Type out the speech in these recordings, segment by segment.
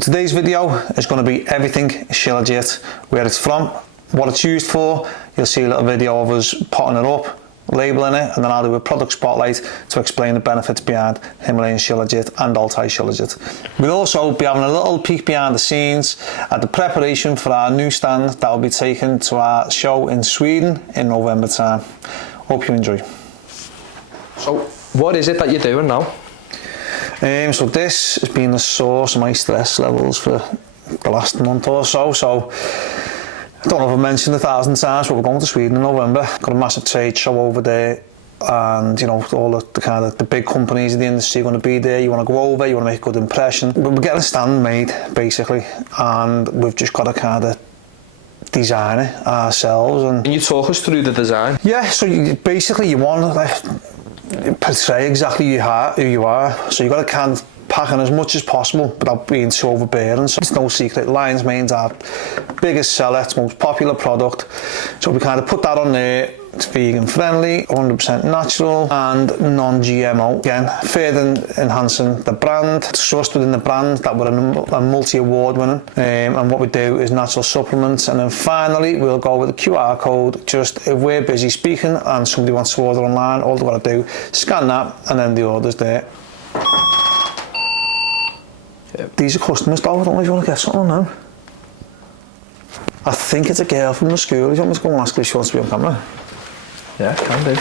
So today's video is going to be everything Shilajit, where it's from, what it's used for. You'll see a little video of us potting it up, labelling it, and then I'll do a product spotlight to explain the benefits behind Himalayan Shilajit and Altai Shilajit. We'll also be having a little peek behind the scenes at the preparation for our new stand that will be taken to our show in Sweden in November time. Hope you enjoy. So what is it that you're doing now? So this has been the source of my stress levels for the last month or so. I don't know if I've mentioned 1,000 times, but we're going to Sweden in November. Got a massive trade show over there, and you know, all the kind of the big companies in the industry are going to be there. You want to go over, you want to make a good impression. But we're getting a stand made basically, and we've just got to kind of design it ourselves. And can you talk us through the design? Yeah, so you want to like portray exactly who you are. So you've got to kind of pack in as much as possible without being too overbearing. So it's no secret, lion's mane's our biggest seller, it's most popular product. So we kind of put that on there. It's vegan friendly, 100% natural and non-GMO. Again, further enhancing the brand. It's trust within the brand that we're a multi-award winning. And what we do is natural supplements. And then finally, we'll go with a QR code. Just if we're busy speaking and somebody wants to order online, all they've got to do, scan that, and then the order's there. These are customers though, I don't know if you want to get something now. I think it's a girl from the school. Do you want me to go and ask her if she wants to be on camera? Yeah, can do.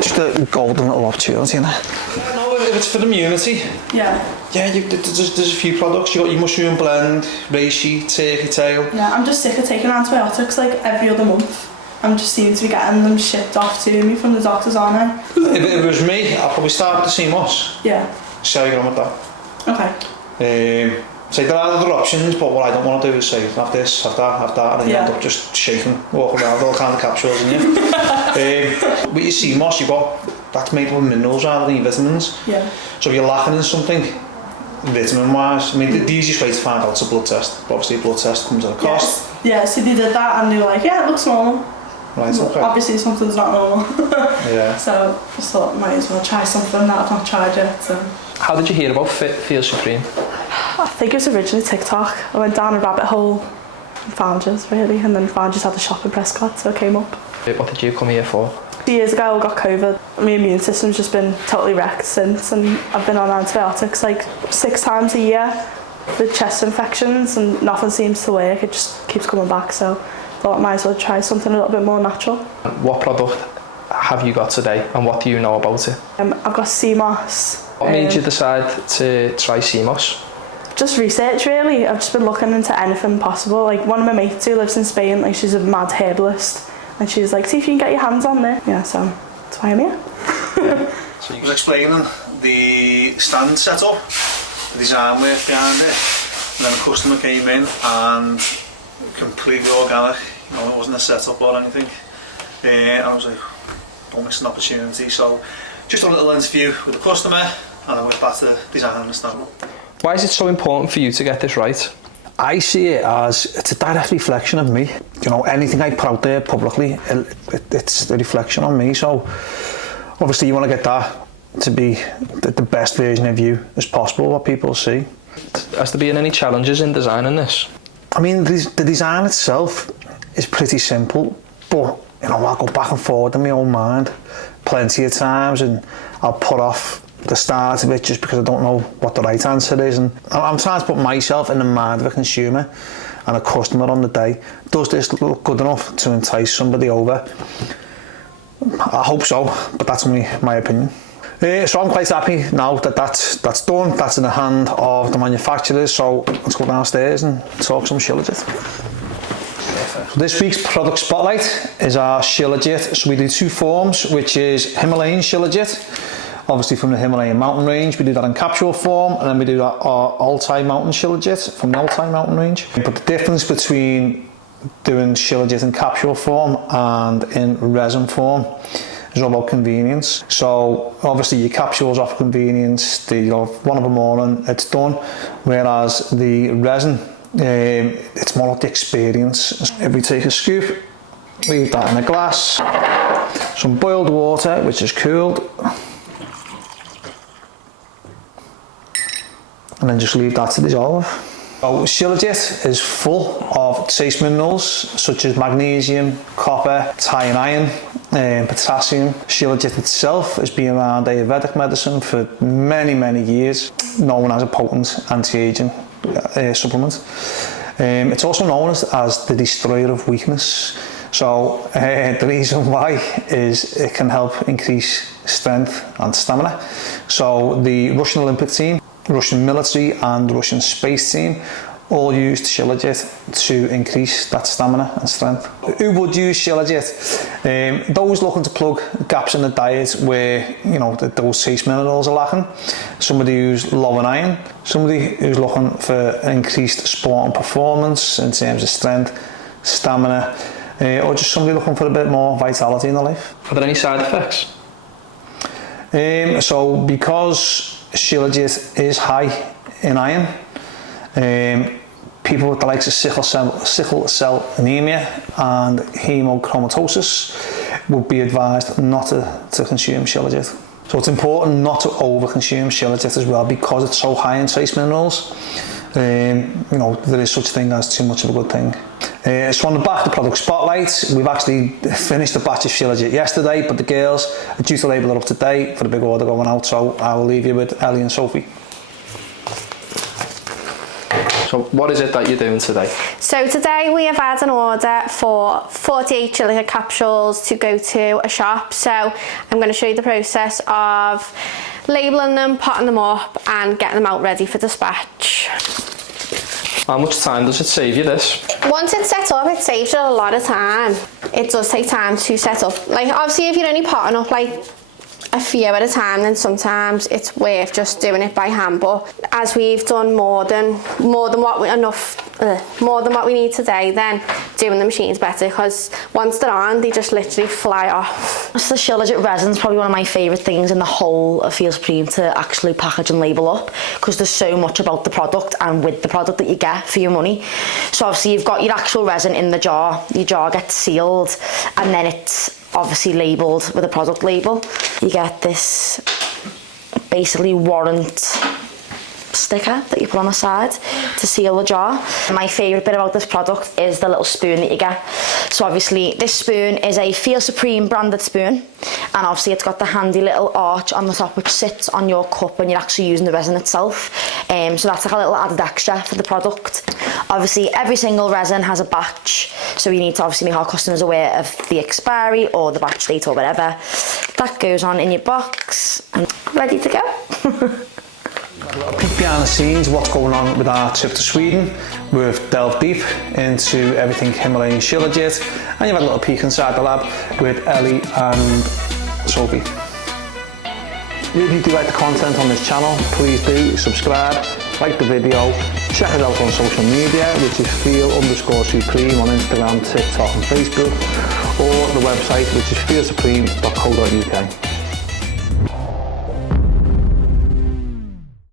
Just a golden little opportunity, you know. I know if it's for the immunity. Yeah. Yeah, there's a few products. You got your mushroom blend, reishi, turkey tail. Yeah, I'm just sick of taking antibiotics like every other month. I'm just seem to be getting them shipped off to me from the doctors, aren't I? If it was me, I'd probably start with the CMOS. Yeah. See how you get on with that. Okay. So there are other options, but what I don't want to do is say have this, have that, and then you end up just shaking, walking around all kind of capsules in you. With your CMOS, you've got that's made with minerals rather than vitamins. Yeah. So if you're lacking in something, vitamin-wise, I mean the easiest way to find out is a blood test. But obviously, a blood test comes at a cost. Yeah. So they did that, and they were like, "Yeah, it looks normal." Right. Okay. Obviously, something's not normal. Yeah. So just thought, might as well try something that I've not tried yet. So. How did you hear about Feel Supreme? I think it was originally TikTok. I went down a rabbit hole and found you really, and then found you had a shop in Prescott, so it came up. What did you come here for? 2 years ago I got COVID. My immune system's just been totally wrecked since, and I've been on antibiotics like 6 times a year with chest infections, and nothing seems to work. It just keeps coming back, so I thought I might as well try something a little bit more natural. What product have you got today, and what do you know about it? I've got CMOS. What made you decide to try CMOS? Just research really. I've just been looking into anything possible. Like one of my mates who lives in Spain, like she's a mad herbalist, and she was like, see if you can get your hands on there. Yeah, so that's why I'm here. So you was explaining the stand setup, the design work behind it, and then a customer came in and completely organic, you know, it wasn't a setup or anything. And I was like, don't miss an opportunity. So just a little interview with the customer, and I went back to designing the stand. Why is it so important for you to get this right? I see it as it's a direct reflection of me. You know, anything I put out there publicly, it's a reflection on me. So obviously you want to get that to be the best version of you as possible, what people see. Has there been any challenges in designing this? I mean, the design itself is pretty simple, but you know, I'll go back and forward in my own mind plenty of times, and I'll put off the start of it just because I don't know what the right answer is, and I'm trying to put myself in the mind of a consumer and a customer on the day. Does this look good enough to entice somebody over? I hope so, but that's only my opinion. So I'm quite happy now that that's done. That's in the hand of the manufacturers. So let's go downstairs and talk some Shilajit. So this week's product spotlight is our Shilajit. So we do 2 forms, which is Himalayan Shilajit, obviously from the Himalayan mountain range. We do that in capsule form, and then we do that our Altai mountain Shilajit from the Altai mountain range. But the difference between doing Shilajit in capsule form and in resin form is all about convenience. So obviously your capsules offer convenience. You know, one of them morning, it's done. Whereas the resin, it's more like the experience. If we take a scoop, leave that in a glass, some boiled water which is cooled, and then just leave that to dissolve. So Shilajit is full of trace minerals such as magnesium, copper, iron, potassium. Shilajit itself has been around Ayurvedic medicine for many, many years, known as a potent anti-aging supplement. It's also known as the destroyer of weakness. So the reason why is it can help increase strength and stamina. So the Russian Olympic team, Russian military and Russian space team all used Shilajit to increase that stamina and strength. Who would use Shilajit? Those looking to plug gaps in the diet where those trace minerals are lacking. Somebody who's low in iron. Somebody who's looking for increased sporting performance in terms of strength, stamina, or just somebody looking for a bit more vitality in their life. Are there any side effects? So because Shilajit is high in iron, people with the likes of sickle cell anemia and hemochromatosis would be advised not to consume Shilajit. So it's important not to over-consume Shilajit as well because it's so high in trace minerals. There is such thing as too much of a good thing. So on the back of the product spotlight, we've actually finished a batch of Shilajit yesterday, but the girls are due to label it up today for the big order going out, so I will leave you with Ellie and Sophie. So what is it that you're doing today? So today we have had an order for 48 Shilajit capsules to go to a shop. So I'm going to show you the process of labelling them, potting them up and getting them out ready for dispatch. How much time does it save you this? Once it's set up, it saves you a lot of time. It does take time to set up. Like obviously if you're only potting up like a few at a time, then sometimes it's worth just doing it by hand, but as we've done more than what we need today, then doing the machine's better because once they're on, they just literally fly off. So the Shilajit resin is probably one of my favourite things in the whole of Feel Supreme to actually package and label up because there's so much about the product and with the product that you get for your money. So obviously you've got your actual resin in the jar, your jar gets sealed and then it's obviously labelled with a product label. You get this basically warrant sticker that you put on the side to seal the jar. My favourite bit about this product is the little spoon that you get. So obviously this spoon is a Feel Supreme branded spoon and obviously it's got the handy little arch on the top which sits on your cup when you're actually using the resin itself. So that's like a little added extra for the product. Obviously every single resin has a batch, so you need to obviously make our customers aware of the expiry or the batch date or whatever. That goes on in your box and ready to go. A peek behind the scenes, what's going on with our trip to Sweden. We've delved deep into everything Himalayan Shilajit, and you've had a little peek inside the lab with Ellie and Sophie. If you do like the content on this channel, please do subscribe, like the video, check it out on social media, which is feel_supreme on Instagram, TikTok and Facebook, or the website, which is feelsupreme.co.uk.